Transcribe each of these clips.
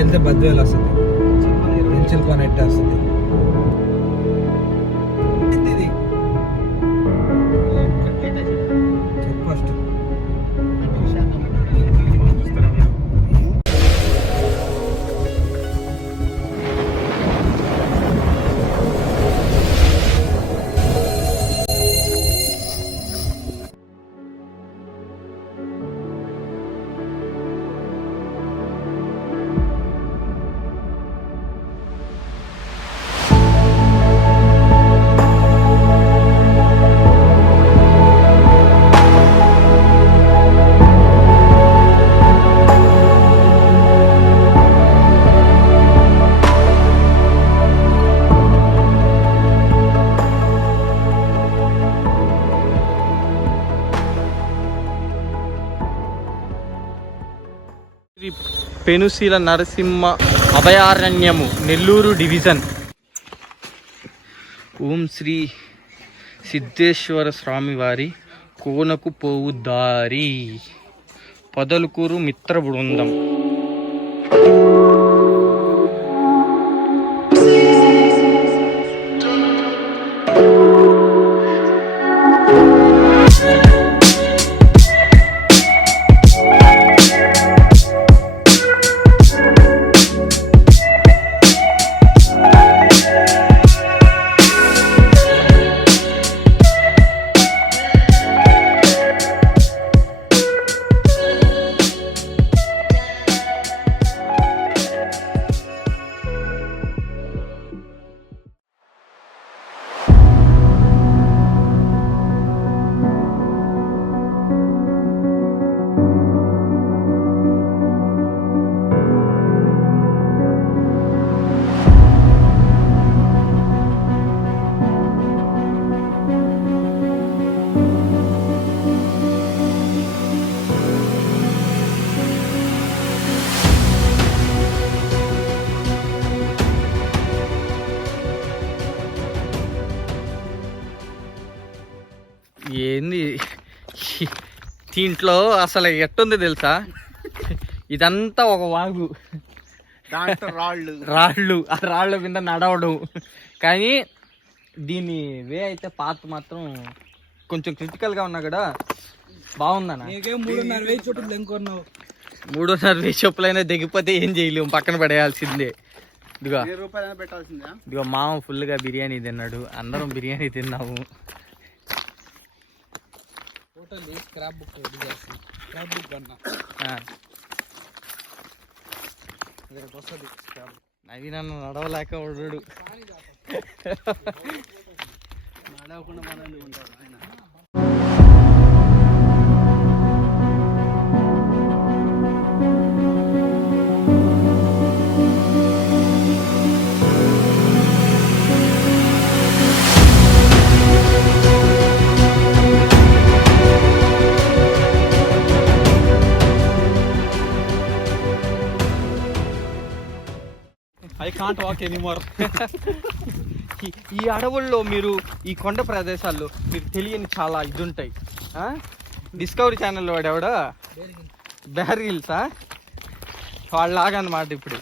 వెళ్తే బద్వేలు వస్తుంది, పెన్సిల్ పని ఎట్టే వస్తుంది. చెప్పు ఫస్ట్. పెనుశీల నరసింహ అభయారణ్యము నెల్లూరు డివిజన్. ఓం శ్రీ సిద్ధేశ్వర స్వామివారి కోనకు పోవు దారి, పొదలుకూరు మిత్ర బృందం. ఏంది దీంట్లో అసలు ఎట్టుంది తెలుసా, ఇదంతా ఒక వాగు, రాళ్ళు ఆ రాళ్ళ కింద నడవడం. కానీ దీని వే అయితే పాత మాత్రం కొంచెం క్రిటికల్గా ఉన్నా కూడా బాగుందన్న. 3.5 చెప్పులైనా దిగిపోతే ఏం చేయలేము, పక్కన పడేయాల్సిందే. ఇదిగో మామ ఫుల్గా బిర్యానీ తిన్నాడు, అందరం బిర్యానీ తిన్నాము. అది నన్ను నడవలేక ఉండడు. నడవకుండా మనల్ని ఉంటాడు ఆయన. I can't walk anymore. ఈ అడవుల్లో మీరు ఈ కొండ ప్రదేశాల్లో మీరు తెలియని చాలా ఇది ఉంటాయి. డిస్కవరీ ఛానల్లో వాడెవడా బేర్ హిల్సా వాళ్ళలాగా అన్నమాట. ఇప్పుడు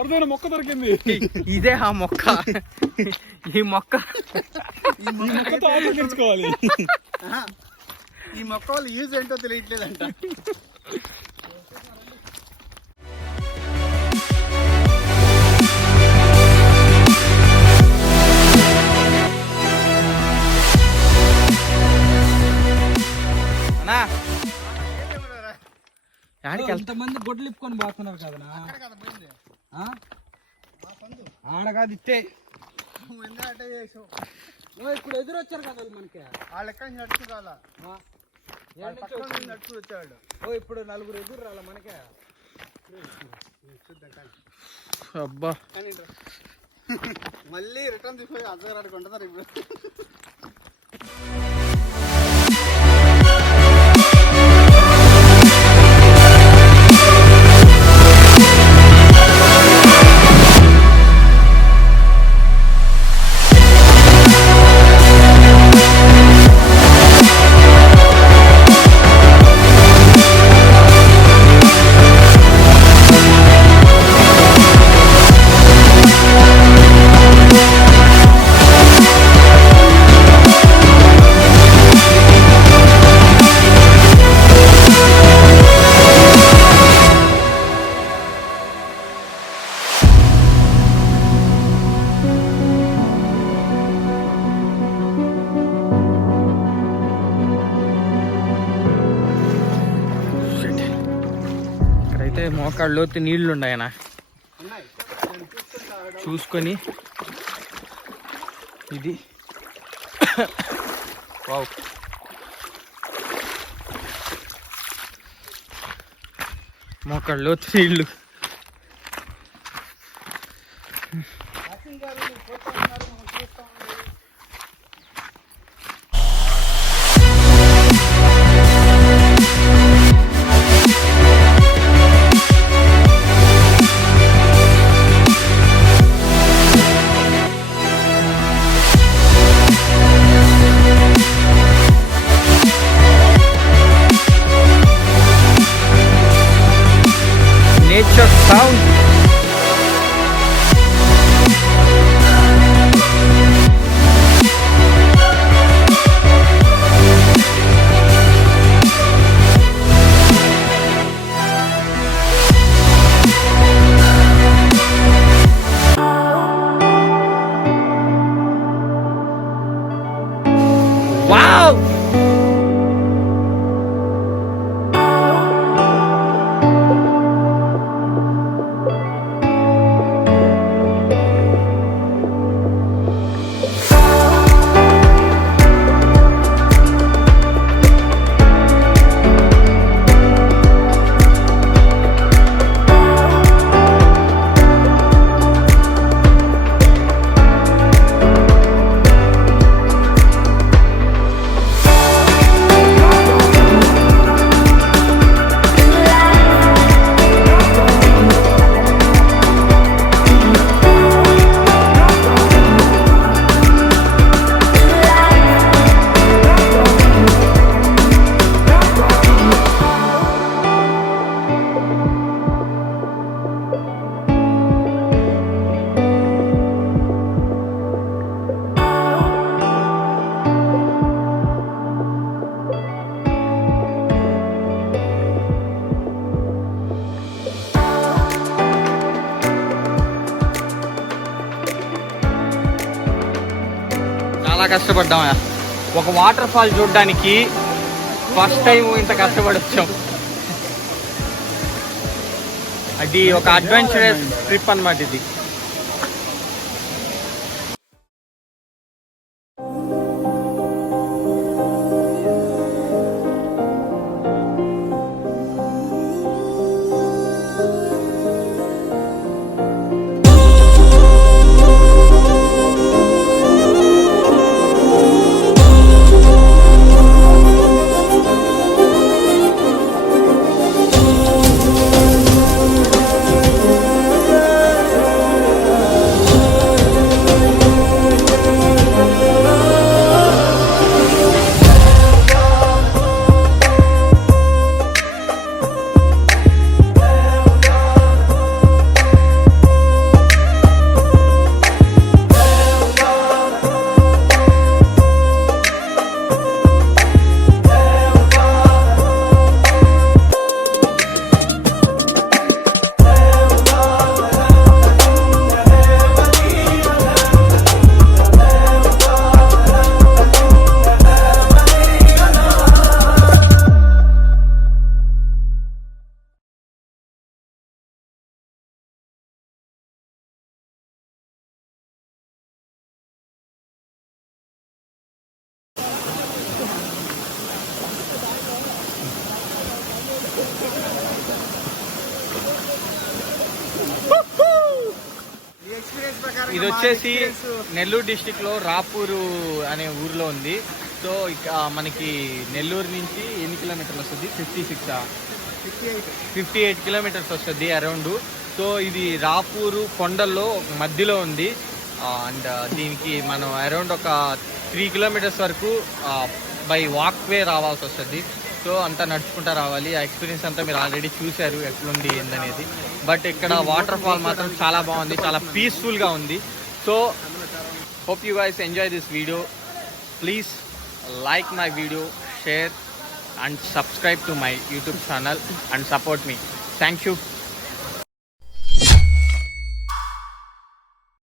అరుదైన మొక్క దొరికింది. ఇదే ఆ మొక్క. ఈ మొక్క ఆలోచించుకోవాలి. ఈ మొక్క వాళ్ళు యూజ్ ఏంటో తెలియట్లేదంట. ఎంతమంది గొడ్లు ఇప్పుకొని పోతున్నారు కదా ఆడ కాదు ఇట్టే. ఇప్పుడు ఎదురు వచ్చారు కదా మనకి, వాళ్ళ ఎక్కడ నడుచు కాదా నడుచు వచ్చాడు. ఇప్పుడు 4 ఎదురు రాలా మనకే. అబ్బా మళ్ళీ రిటర్న్ తీసుకొని అద్దగారికి ఉంటుందా ఇప్పుడు. మోకాళ్ళ లోతు నీళ్లు ఉన్నాయన చూసుకొని ఇది వావ్ మోకాళ్ళ లోతు నీళ్ళు. Nature sound. Wow! చాలా కష్టపడ్డామా ఒక వాటర్ ఫాల్ చూడడానికి. ఫస్ట్ టైం ఇంత కష్టపడి వచ్చాం. అది ఒక అడ్వెంచరస్ ట్రిప్ అన్నమాట ఇది. ఇది వచ్చేసి నెల్లూరు డిస్టిక్ లో రాపూరు అనే ఊర్లో ఉంది. సో ఇక మనకి నెల్లూరు నుంచి ఎన్ని కిలోమీటర్లు వస్తుంది? 58 కిలోమీటర్స్ వస్తుంది అరౌండ్. సో ఇది రాపూరు కొండల్లో మధ్యలో ఉంది. అండ్ దీనికి మనం అరౌండ్ ఒక 3 కిలోమీటర్స్ వరకు బై వాక్ వే రావాల్సి వస్తుంది. సో అంతా నడుచుకుంటా రావాలి. ఆ ఎక్స్పీరియన్స్ అంతా మీరు ఆల్రెడీ చూశారు ఎట్లుంది ఏందనేది. బట్ ఇక్కడ వాటర్ ఫాల్ మాత్రం చాలా బాగుంది, చాలా పీస్ఫుల్గా ఉంది. So hope you guys enjoy this video. Please like my video, share and subscribe to my YouTube channel and support me. Thank you.